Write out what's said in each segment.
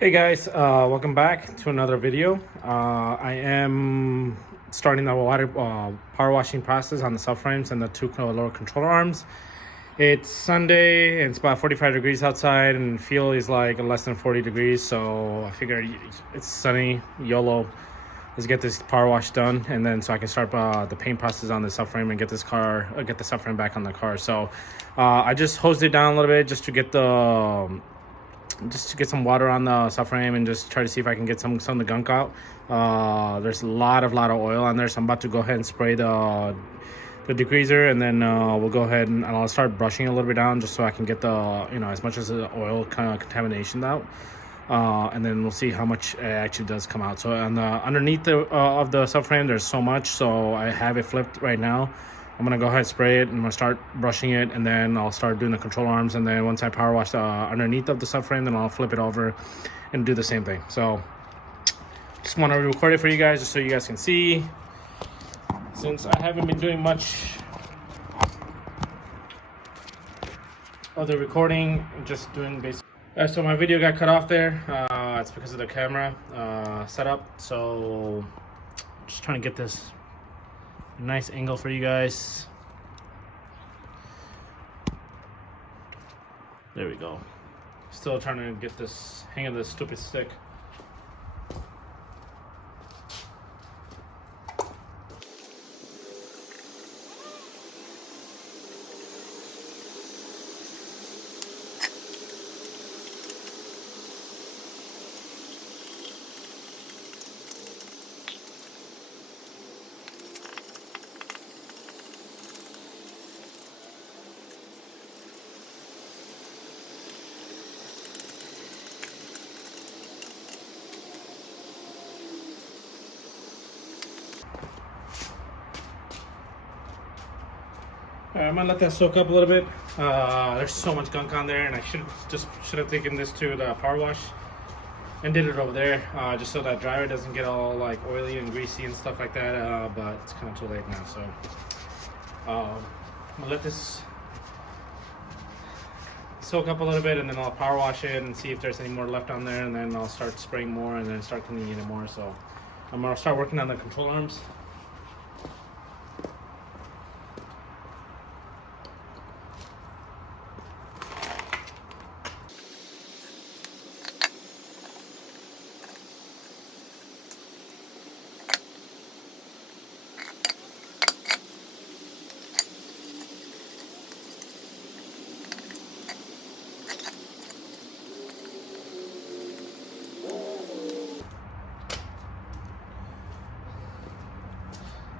Hey guys, welcome back to another video. I am starting the power washing process on the subframes and the two lower controller arms. It's Sunday and it's about 45 degrees outside and feel is like less than 40 degrees, so I figured it's sunny, YOLO. Let's get this power wash done, and then so I can start the paint process on the subframe and get the subframe back on the car. So I just hosed it down a little bit just to get some water on the subframe and just try to see if I can get some of the gunk out. There's a lot of oil on there, so I'm about to go ahead and spray the degreaser, and then we'll go ahead and I'll start brushing a little bit down just so I can get the as much as the oil kind of contamination out. And then we'll see how much it actually does come out. So on the underneath of the subframe, there's so much, so I have it flipped right now. I'm gonna go ahead and spray it, and I'm gonna start brushing it, and then I'll start doing the control arms, and then once I power wash the underneath of the subframe, then I'll flip it over and do the same thing. So just want to record it for you guys just so you guys can see, since I haven't been doing much of the recording, just doing basic. So my video got cut off there. It's because of the camera setup, so just trying to get this nice angle for you guys. There we go. Still trying to get this hang of this stupid stick. Alright, I'm gonna let that soak up a little bit. There's so much gunk on there, and I should have taken this to the power wash and did it over there, just so that dryer doesn't get all like oily and greasy and stuff like that. But it's kind of too late now, so I'm gonna let this soak up a little bit, and then I'll power wash it and see if there's any more left on there, and then I'll start spraying more and then start cleaning it more. So I'm gonna start working on the control arms.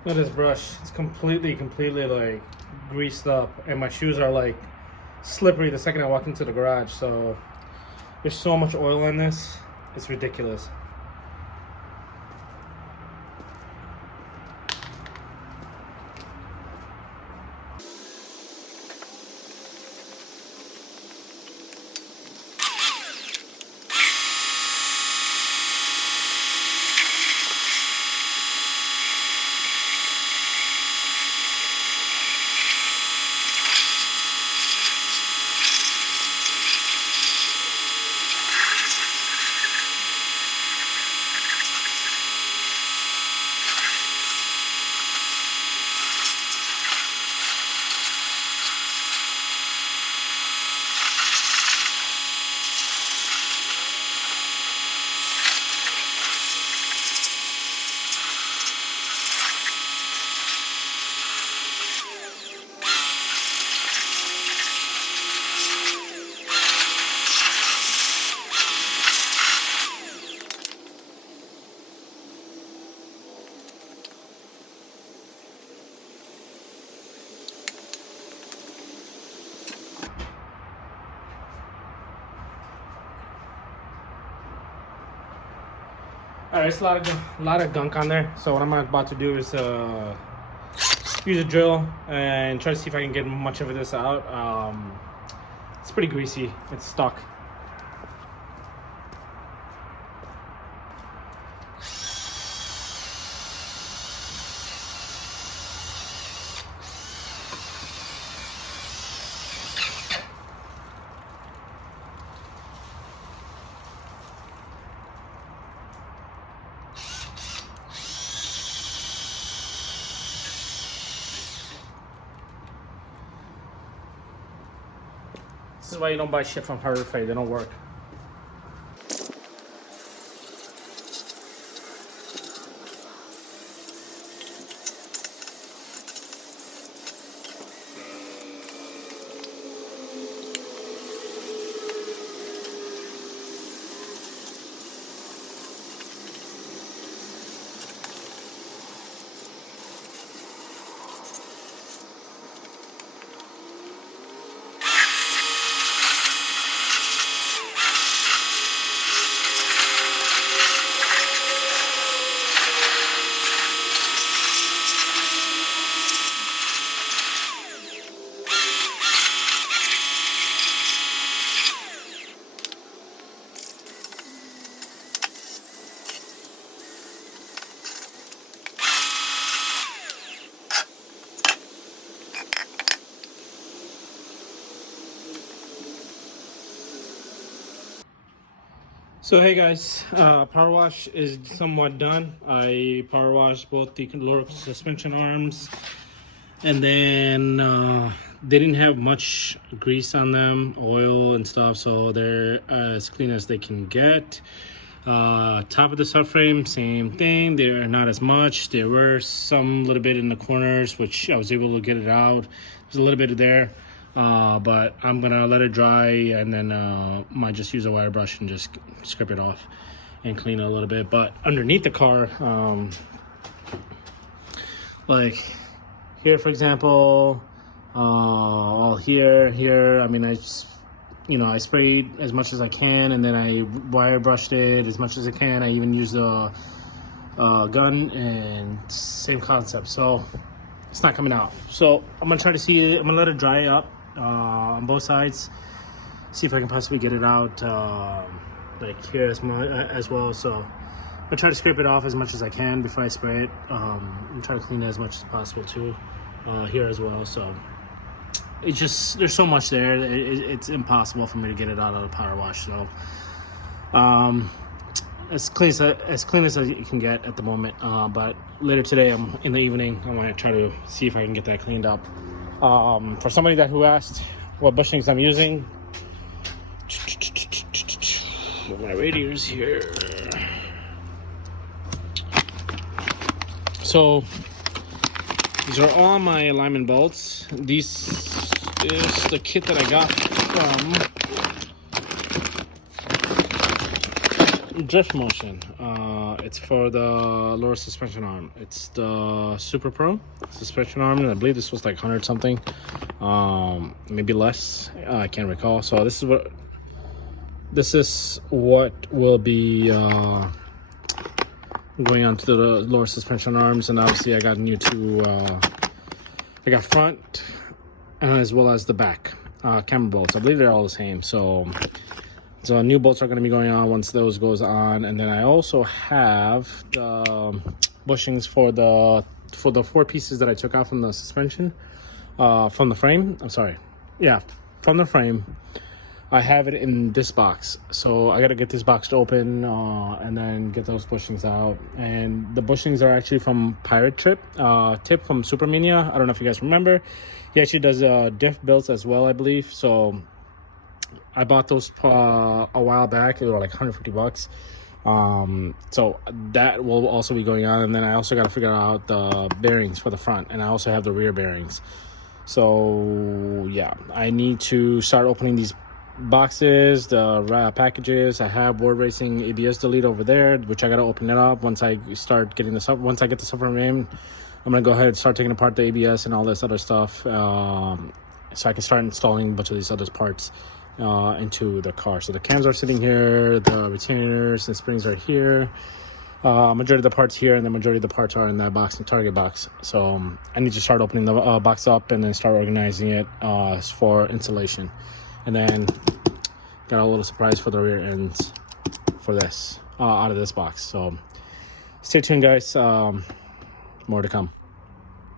Look at this brush. It's completely like greased up, and my shoes are like slippery the second I walk into the garage. So there's so much oil in this, it's ridiculous. Alright, it's a lot of gunk on there. So what I'm about to do is use a drill and try to see if I can get much of this out. It's pretty greasy. It's stuck. is why you don't buy shit from Harbor Freight. They don't work. So hey guys, power wash is somewhat done. I power washed both the lower suspension arms, and then they didn't have much grease on them, oil and stuff, so they're as clean as they can get. Top of the subframe, same thing. They're not as much. There were some little bit in the corners, which I was able to get it out. There's a little bit there. But I'm gonna let it dry, and then might just use a wire brush and just scrape it off and clean it a little bit. But underneath the car, like here for example, all here, I mean, I just, I sprayed as much as I can, and then I wire brushed it as much as I can. I even used a gun, and same concept. So it's not coming out. So I'm gonna try to see it. I'm gonna let it dry up on both sides, see if I can possibly get it out like here as well. So I'm gonna try to scrape it off as much as I can before I spray it, and try to clean it as much as possible too here as well. So it's just, there's so much there, it's impossible for me to get it out of the power wash. So as clean as you can get at the moment, but later today, in the evening, I'm gonna try to see if I can get that cleaned up. For somebody who asked what bushings I'm using, my radiators here. So these are all my alignment bolts. This is the kit that I got from Drift Motion. It's for the lower suspension arm. It's the Super Pro suspension arm, and I believe this was like 100 something, maybe less. I can't recall. So this is what will be going on to the lower suspension arms. And obviously I got new two. I got front as well as the back camber bolts. I believe they're all the same. So new bolts are going to be going on once those goes on. And then I also have the bushings for the 4 pieces that I took out from the suspension, from the frame. I'm sorry, yeah, from the frame. I have it in this box, so I got to get this box to open and then get those bushings out. And the bushings are actually from Pirate Tip from Super Mania. I don't know if you guys remember. He actually does diff builds as well, I believe. So I bought those a while back. They were like 150 bucks. So that will also be going on. And then I also got to figure out the bearings for the front, and I also have the rear bearings. So yeah, I need to start opening these boxes, the packages. I have Word Racing ABS delete over there, which I got to open it up once I start getting once I get the subframe. I'm gonna go ahead and start taking apart the ABS and all this other stuff, so I can start installing a bunch of these other parts into the car. So the cams are sitting here, the retainers and springs are here, majority of the parts here, and the majority of the parts are in that box, in Target box. So I need to start opening the box up and then start organizing it for installation. And then got a little surprise for the rear ends for this out of this box. So stay tuned, guys. More to come.